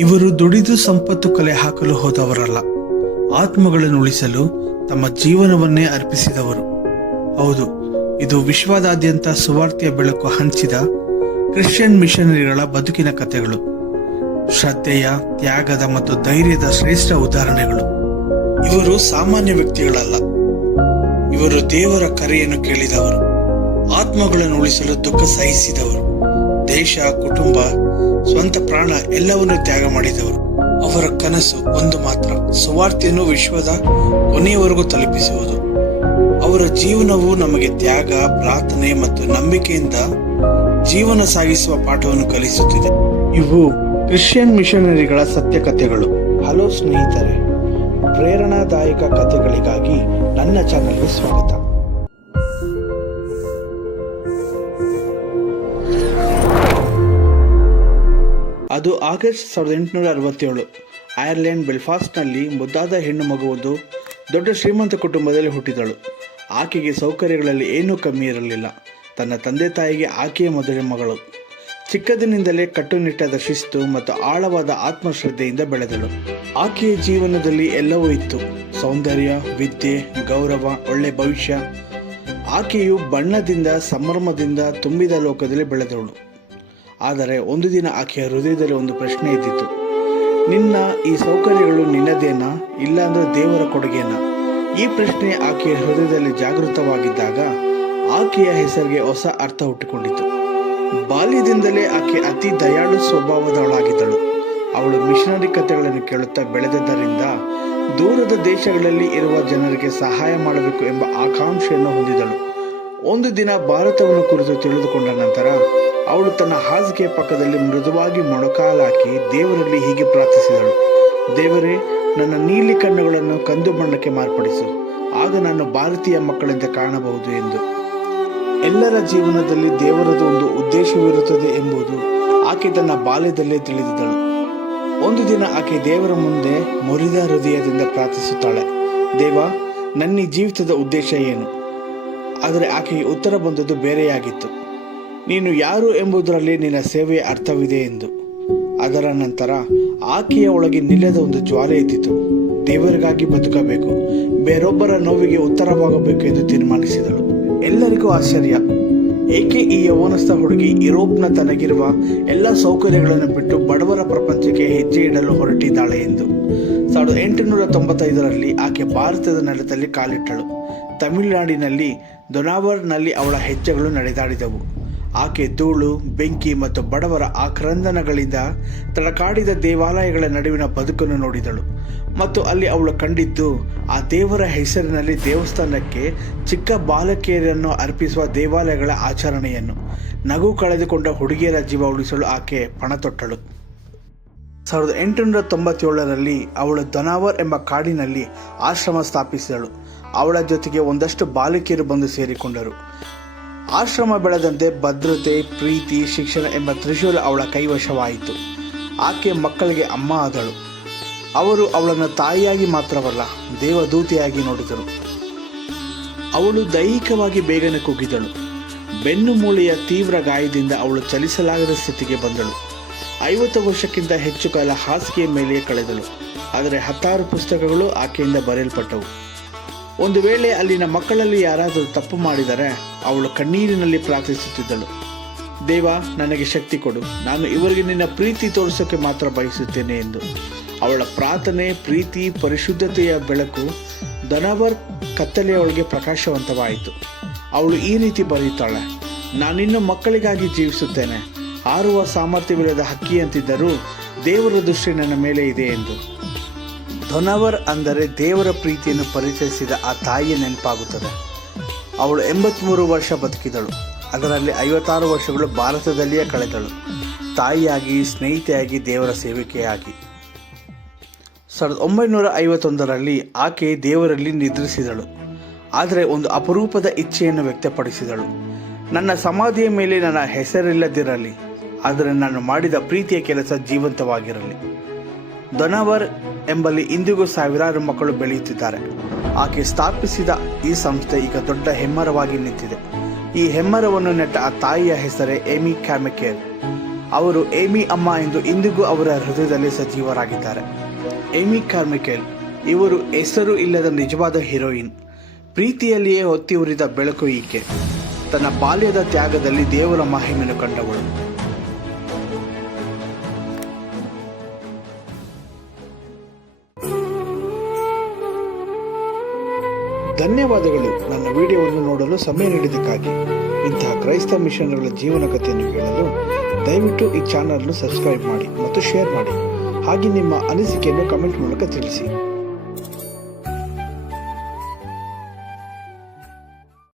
ಇವರು ದುಡಿದು ಸಂಪತ್ತು ಕಲೆ ಹಾಕಲು ಹೋದವರಲ್ಲ, ಆತ್ಮಗಳನ್ನು ಉಳಿಸಲು ತಮ್ಮ ಜೀವನವನ್ನೇ ಅರ್ಪಿಸಿದವರು. ಹೌದು, ಇದು ವಿಶ್ವದಾದ್ಯಂತ ಸುವಾರ್ತೆಯ ಬೆಳಕು ಹಂಚಿದ ಕ್ರಿಶ್ಚಿಯನ್ ಮಿಷನರಿಗಳ ಬದುಕಿನ ಕಥೆಗಳು. ಶ್ರದ್ಧೆಯ, ತ್ಯಾಗದ ಮತ್ತು ಧೈರ್ಯದ ಶ್ರೇಷ್ಠ ಉದಾಹರಣೆಗಳು. ಇವರು ಸಾಮಾನ್ಯ ವ್ಯಕ್ತಿಗಳಲ್ಲ, ಇವರು ದೇವರ ಕರೆಯನ್ನು ಕೇಳಿದವರು, ಆತ್ಮಗಳನ್ನು ಉಳಿಸಲು ದುಃಖ ಸಹಿಸಿದವರು, ದೇಶ, ಕುಟುಂಬ, ಸ್ವಂತ ಪ್ರಾಣ ಎಲ್ಲವನ್ನೂ ತ್ಯಾಗ ಮಾಡಿದವರು. ಅವರ ಕನಸು ಒಂದು ಮಾತ್ರ, ಸುವಾರ್ತೆಯನ್ನು ವಿಶ್ವದ ಕೊನೆಯವರೆಗೂ ತಲುಪಿಸುವುದು. ಅವರ ಜೀವನವು ನಮಗೆ ತ್ಯಾಗ, ಪ್ರಾರ್ಥನೆ ಮತ್ತು ನಂಬಿಕೆಯಿಂದ ಜೀವನ ಸಾಗಿಸುವ ಪಾಠವನ್ನು ಕಲಿಸುತ್ತಿದೆ. ಇವು ಕ್ರಿಶ್ಚಿಯನ್ ಮಿಷನರಿಗಳ ಸತ್ಯ ಕಥೆಗಳು. ಹಲೋ ಸ್ನೇಹಿತರೆ, ಪ್ರೇರಣಾದಾಯಕ ಕಥೆಗಳಿಗಾಗಿ ನನ್ನ ಚಾನಲ್ಗೆ ಸ್ವಾಗತ. ಅದು ಆಗಸ್ಟ್ 1867. ಐರ್ಲೆಂಡ್ ಬೆಲ್ಫಾಸ್ಟ್ನಲ್ಲಿ ಮುದ್ದಾದ ಹೆಣ್ಣು ಮಗುವೊಂದು ದೊಡ್ಡ ಶ್ರೀಮಂತ ಕುಟುಂಬದಲ್ಲಿ ಹುಟ್ಟಿದಳು. ಆಕೆಗೆ ಸೌಕರ್ಯಗಳಲ್ಲಿ ಏನೂ ಕಮ್ಮಿ ಇರಲಿಲ್ಲ. ತನ್ನ ತಂದೆ ತಾಯಿಗೆ ಆಕೆಯ ಮೊದಲ ಮಗಳು. ಚಿಕ್ಕದಿನಿಂದಲೇ ಕಟ್ಟುನಿಟ್ಟಾದ ಶಿಸ್ತು ಮತ್ತು ಆಳವಾದ ಆತ್ಮಶ್ರದ್ಧೆಯಿಂದ ಬೆಳೆದಳು. ಆಕೆಯ ಜೀವನದಲ್ಲಿ ಎಲ್ಲವೂ ಇತ್ತು: ಸೌಂದರ್ಯ, ವಿದ್ಯೆ, ಗೌರವ, ಒಳ್ಳೆ ಭವಿಷ್ಯ. ಆಕೆಯು ಬಣ್ಣದಿಂದ, ಸಂಭ್ರಮದಿಂದ ತುಂಬಿದ ಲೋಕದಲ್ಲಿ ಬೆಳೆದವಳು. ಆದರೆ ಒಂದು ದಿನ ಆಕೆಯ ಹೃದಯದಲ್ಲಿ ಒಂದು ಪ್ರಶ್ನೆ ಇದ್ದಿತು. ನಿನ್ನ ಈ ಸೌಕರ್ಯಗಳು ನಿನ್ನದೇನಾ, ಇಲ್ಲಾಂದ್ರೆ ದೇವರ ಕೊಡುಗೆನಾ? ಈ ಪ್ರಶ್ನೆ ಆಕೆಯ ಹೃದಯದಲ್ಲಿ ಜಾಗೃತವಾಗಿದ್ದಾಗ ಆಕೆಯ ಹೆಸರಿಗೆ ಹೊಸ ಅರ್ಥ ಹುಟ್ಟಿಕೊಂಡಿತು. ಬಾಲ್ಯದಿಂದಲೇ ಆಕೆ ಅತಿ ದಯಾಳು ಸ್ವಭಾವದವಳಾಗಿದ್ದಳು. ಅವಳು ಮಿಷನರಿ ಕಥೆಗಳನ್ನು ಕೇಳುತ್ತಾ ಬೆಳೆದದ್ದರಿಂದ ದೂರದ ದೇಶಗಳಲ್ಲಿ ಇರುವ ಜನರಿಗೆ ಸಹಾಯ ಮಾಡಬೇಕು ಎಂಬ ಆಕಾಂಕ್ಷೆಯನ್ನು ಹೊಂದಿದಳು. ಒಂದು ದಿನ ಭಾರತವನ್ನು ಕುರಿತು ತಿಳಿದುಕೊಂಡ ನಂತರ ಅವಳು ತನ್ನ ಹಾಸಿಗೆಯ ಪಕ್ಕದಲ್ಲಿ ಮೃದುವಾಗಿ ಮೊಣಕಾಲಾಕಿ ದೇವರಲ್ಲಿ ಹೀಗೆ ಪ್ರಾರ್ಥಿಸಿದಳು: ದೇವರೇ, ನನ್ನ ನೀಲಿ ಕಣ್ಣುಗಳನ್ನು ಕಂದು ಬಣ್ಣಕ್ಕೆ ಮಾರ್ಪಡಿಸು, ಆಗ ನಾನು ಭಾರತೀಯ ಮಕ್ಕಳಂತೆ ಕಾಣಬಹುದು ಎಂದು. ಎಲ್ಲರ ಜೀವನದಲ್ಲಿ ದೇವರದು ಒಂದು ಉದ್ದೇಶವಿರುತ್ತದೆ ಎಂಬುದು ಆಕೆ ತನ್ನ ಬಾಲ್ಯದಲ್ಲೇ ತಿಳಿದಿದ್ದಳು. ಒಂದು ದಿನ ಆಕೆ ದೇವರ ಮುಂದೆ ಮುರಿದ ಹೃದಯದಿಂದ ಪ್ರಾರ್ಥಿಸುತ್ತಾಳೆ: ದೇವ, ನನ್ನ ಜೀವಿತದ ಉದ್ದೇಶ ಏನು? ಆದರೆ ಆಕೆಗೆ ಉತ್ತರ ಬಂದದ್ದು ಬೇರೆಯಾಗಿತ್ತು: ನೀನು ಯಾರು ಎಂಬುದರಲ್ಲಿ ನಿನ್ನ ಸೇವೆಯ ಅರ್ಥವಿದೆ ಎಂದು. ಅದರ ನಂತರ ಆಕೆಯ ಒಳಗೆ ನಿಲ್ಲದ ಒಂದು ಜ್ವಾಲೆ ಎದ್ದಿತು. ದೇವರಿಗಾಗಿ ಬದುಕಬೇಕು, ಬೇರೊಬ್ಬರ ನೋವಿಗೆ ಉತ್ತರವಾಗಬೇಕು ಎಂದು ತೀರ್ಮಾನಿಸಿದಳು. ಎಲ್ಲರಿಗೂ ಆಶ್ಚರ್ಯ, ಏಕೆ ಈ ಯೌವನಸ್ಥ ಹುಡುಗಿ ಯುರೋಪ್ನ ತನಗಿರುವ ಎಲ್ಲ ಸೌಕರ್ಯಗಳನ್ನು ಬಿಟ್ಟು ಬಡವರ ಪ್ರಪಂಚಕ್ಕೆ ಹೆಜ್ಜೆ ಇಡಲು ಹೊರಟಿದ್ದಾಳೆ ಎಂದು. 1895ರಲ್ಲಿ ಆಕೆ ಭಾರತದ ನೆಲದಲ್ಲಿ ಕಾಲಿಟ್ಟಳು. ತಮಿಳುನಾಡಿನಲ್ಲಿ ದೊನಾವರ್ನಲ್ಲಿ ಅವಳ ಹೆಜ್ಜೆಗಳು ನಡೆದಾಡಿದವು. ಆಕೆ ಧೂಳು, ಬೆಂಕಿ ಮತ್ತು ಬಡವರ ಆಕ್ರಂದನಗಳಿಂದ ತಡಕಾಡಿದ ದೇವಾಲಯಗಳ ನಡುವಿನ ಬದುಕನ್ನು ನೋಡಿದಳು. ಮತ್ತು ಅಲ್ಲಿ ಅವಳು ಕಂಡಿದ್ದು ಆ ದೇವರ ಹೆಸರಿನಲ್ಲಿ ದೇವಸ್ಥಾನಕ್ಕೆ ಚಿಕ್ಕ ಬಾಲಕಿಯರನ್ನು ಅರ್ಪಿಸುವ ದೇವಾಲಯಗಳ ಆಚರಣೆಯನ್ನು. ನಗು ಕಳೆದುಕೊಂಡ ಹುಡುಗಿಯರ ಜೀವ ಉಳಿಸಲು ಆಕೆ ಪಣ ತೊಟ್ಟಳು. 1897ರಲ್ಲಿ ಅವಳು ದೊನಾವರ್ ಎಂಬ ಕಾಡಿನಲ್ಲಿ ಆಶ್ರಮ ಸ್ಥಾಪಿಸಿದಳು. ಅವಳ ಜೊತೆಗೆ ಒಂದಷ್ಟು ಬಾಲಕಿಯರು ಬಂದು ಸೇರಿಕೊಂಡರು. ಆಶ್ರಮ ಬೆಳೆದಂತೆ ಭದ್ರತೆ, ಪ್ರೀತಿ, ಶಿಕ್ಷಣ ಎಂಬ ತ್ರಿಶೂಲ ಅವಳ ಕೈವಶವಾಯಿತು. ಆಕೆ ಮಕ್ಕಳಿಗೆ ಅಮ್ಮ ಆದಳು. ಅವರು ಅವಳನ್ನು ತಾಯಿಯಾಗಿ ಮಾತ್ರವಲ್ಲ, ದೇವದೂತೆಯಾಗಿ ನೋಡಿದರು. ಅವಳು ದೈಹಿಕವಾಗಿ ಬೇಗನೆ ಕುಗ್ಗಿದಳು. ಬೆನ್ನು ಮೂಳೆಯ ತೀವ್ರ ಗಾಯದಿಂದ ಅವಳು ಚಲಿಸಲಾಗದ ಸ್ಥಿತಿಗೆ ಬಂದಳು. 50 ವರ್ಷಕ್ಕಿಂತ ಹೆಚ್ಚು ಕಾಲ ಹಾಸಿಗೆಯ ಮೇಲೆಯೇ ಕಳೆದಳು. ಆದರೆ 10 ಪುಸ್ತಕಗಳು ಆಕೆಯಿಂದ ಬರೆಯಲ್ಪಟ್ಟವು. ಒಂದು ವೇಳೆ ಅಲ್ಲಿನ ಮಕ್ಕಳಲ್ಲಿ ಯಾರಾದರೂ ತಪ್ಪು ಮಾಡಿದರೆ ಅವಳು ಕಣ್ಣೀರಿನಲ್ಲಿ ಪ್ರಾರ್ಥಿಸುತ್ತಿದ್ದಳು: ದೇವ, ನನಗೆ ಶಕ್ತಿ ಕೊಡು, ನಾನು ಇವರಿಗೆ ನಿನ್ನ ಪ್ರೀತಿ ತೋರಿಸೋಕೆ ಮಾತ್ರ ಬಯಸುತ್ತೇನೆ ಎಂದು. ಅವಳ ಪ್ರಾರ್ಥನೆ, ಪ್ರೀತಿ, ಪರಿಶುದ್ಧತೆಯ ಬೆಳಕು ದೊನಾವರ್ ಕತ್ತಲೆಯೊಳಗೆ ಪ್ರಕಾಶವಂತವಾಯಿತು. ಅವಳು ಈ ರೀತಿ ಬರೆಯುತ್ತಾಳೆ: ನಾನಿನ್ನು ಮಕ್ಕಳಿಗಾಗಿ ಜೀವಿಸುತ್ತೇನೆ. ಹಾರುವ ಸಾಮರ್ಥ್ಯವಿಲ್ಲದ ಹಕ್ಕಿಯಂತಿದ್ದರೂ ದೇವರ ದೃಷ್ಟಿ ನನ್ನ ಮೇಲೆ ಇದೆ ಎಂದು. ದೊನಾವರ್ ಅಂದರೆ ದೇವರ ಪ್ರೀತಿಯನ್ನು ಪರಿಚಯಿಸಿದ ಆ ತಾಯಿಯ ನೆನಪಾಗುತ್ತದೆ. ಅವಳು 83 ವರ್ಷ ಬದುಕಿದಳು. ಅದರಲ್ಲಿ 56 ವರ್ಷಗಳು ಭಾರತದಲ್ಲಿಯೇ ಕಳೆದಳು, ತಾಯಿಯಾಗಿ, ಸ್ನೇಹಿತೆಯಾಗಿ, ದೇವರ ಸೇವಿಕೆಯಾಗಿ. 1951ರಲ್ಲಿ ಆಕೆ ದೇವರಲ್ಲಿ ನಿದ್ರಿಸಿದಳು. ಆದರೆ ಒಂದು ಅಪರೂಪದ ಇಚ್ಛೆಯನ್ನು ವ್ಯಕ್ತಪಡಿಸಿದಳು: ನನ್ನ ಸಮಾಧಿಯ ಮೇಲೆ ನನ್ನ ಹೆಸರಿಲ್ಲದಿರಲಿ, ಆದರೆ ನಾನು ಮಾಡಿದ ಪ್ರೀತಿಯ ಕೆಲಸ ಜೀವಂತವಾಗಿರಲಿ. ದೊನಾವರ್ ಎಂಬಲ್ಲಿ ಇಂದಿಗೂ ಸಾವಿರಾರು ಮಕ್ಕಳು ಬೆಳೆಯುತ್ತಿದ್ದಾರೆ. ಆಕೆ ಸ್ಥಾಪಿಸಿದ ಈ ಸಂಸ್ಥೆ ಈಗ ದೊಡ್ಡ ಹೆಮ್ಮರವಾಗಿ ನಿಂತಿದೆ. ಈ ಹೆಮ್ಮರವನ್ನು ನೆಟ್ಟ ಆ ತಾಯಿಯ ಹೆಸರೇ ಏಮಿ ಕ್ಯಾಮೆಕೇರ್. ಅವರು ಏಮಿ ಅಮ್ಮ ಎಂದು ಇಂದಿಗೂ ಅವರ ಹೃದಯದಲ್ಲಿ ಸಜೀವರಾಗಿದ್ದಾರೆ. ಏಮಿ ಕಾರ್ಮಿಕೆಲ್ ಇವರು ಹೆಸರು ಇಲ್ಲದ ನಿಜವಾದ ಹೀರೋಯಿನ್. ಪ್ರೀತಿಯಲ್ಲಿಯೇ ಹೊತ್ತಿ ಉರಿದ ಬೆಳಕು ಈಕೆ. ತನ್ನ ಬಾಲ್ಯದ ತ್ಯಾಗದಲ್ಲಿ ದೇವರ ಮಹಿಮೆಯನ್ನು ಕಂಡವಳು. ಧನ್ಯವಾದಗಳು ನನ್ನ ವಿಡಿಯೋವನ್ನು ನೋಡಲು ಸಮಯ ನೀಡಿದ್ದಕ್ಕಾಗಿ. ಇಂತಹ ಕ್ರೈಸ್ತ ಮಿಷನರಿಗಳ ಜೀವನ ಕಥೆಯನ್ನು ಕೇಳಲು ದಯವಿಟ್ಟು ಈ ಚಾನಲ್ ಅನ್ನು ಸಬ್ಸ್ಕ್ರೈಬ್ ಮಾಡಿ ಮತ್ತು ಶೇರ್ ಮಾಡಿ. ಹಾಗೆ ನಿಮ್ಮ ಅನಿಸಿಕೆಯನ್ನು ಕಮೆಂಟ್ ಮೂಲಕ ತಿಳಿಸಿ.